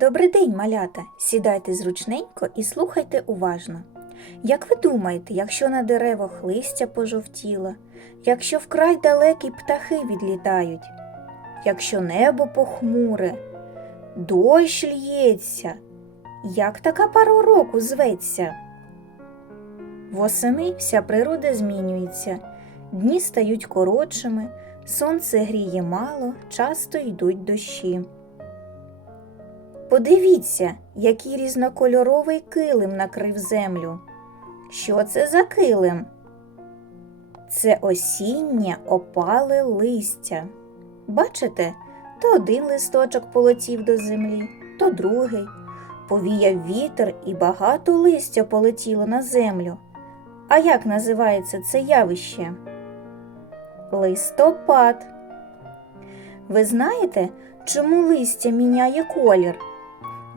Добрий день, малята! Сідайте зручненько і слухайте уважно. Як ви думаєте, якщо на деревах листя пожовтіло, якщо вкрай далекі птахи відлітають, якщо небо похмуре, дощ лється, як така пара року зветься? Восени вся природа змінюється, дні стають коротшими, сонце гріє мало, часто йдуть дощі. Подивіться, який різнокольоровий килим накрив землю. Що це за килим? Це осіннє опале листя. Бачите, то один листочок полетів до землі, то другий. Повіяв вітер і багато листя полетіло на землю. А як називається це явище? Листопад. Ви знаєте, чому листя міняє колір?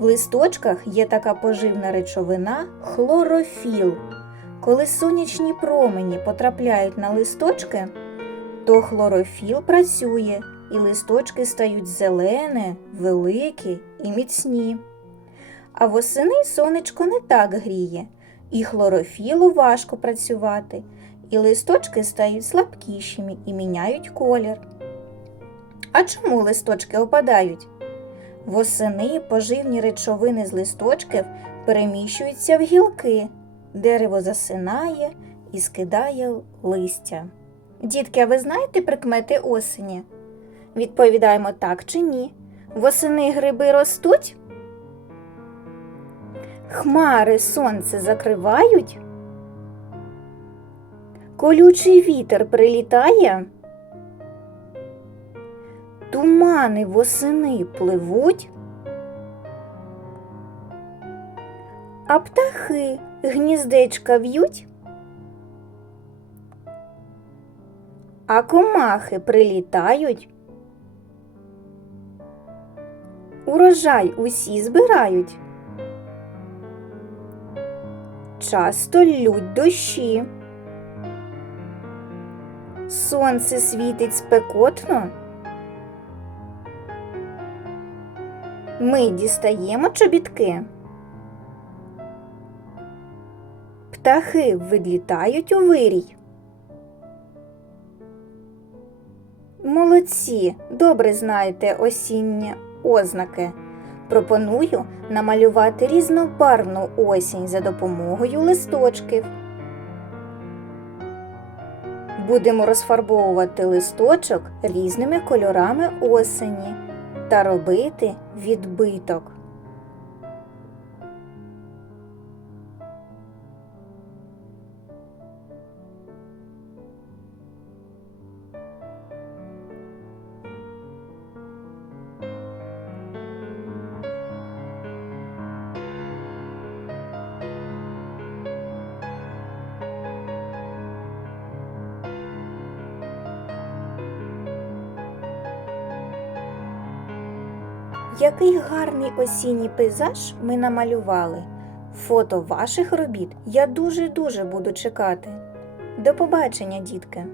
В листочках є така поживна речовина хлорофіл. Коли сонячні промені потрапляють на листочки, то хлорофіл працює і листочки стають зелені, великі і міцні. А восени сонечко не так гріє, і хлорофілу важко працювати, і листочки стають слабкішими і міняють колір. А чому листочки опадають? Восени поживні речовини з листочків переміщуються в гілки, дерево засинає і скидає листя. Дітки, а ви знаєте прикмети осені? Відповідаємо так чи ні. Восени гриби ростуть? Хмари сонце закривають? Колючий вітер прилітає? Тумани восени пливуть, а птахи гніздечка в'ють, а комахи прилітають, урожай усі збирають, часто лють дощі, сонце світить спекотно. Ми дістаємо чобітки. Птахи відлітають у вирій. Молодці, добре знаєте осінні ознаки. Пропоную намалювати різнобарвну осінь за допомогою листочків. Будемо розфарбовувати листочок різними кольорами осені та робити відбиток. Який гарний осінній пейзаж ми намалювали. Фото ваших робіт я дуже-дуже буду чекати. До побачення, дітки!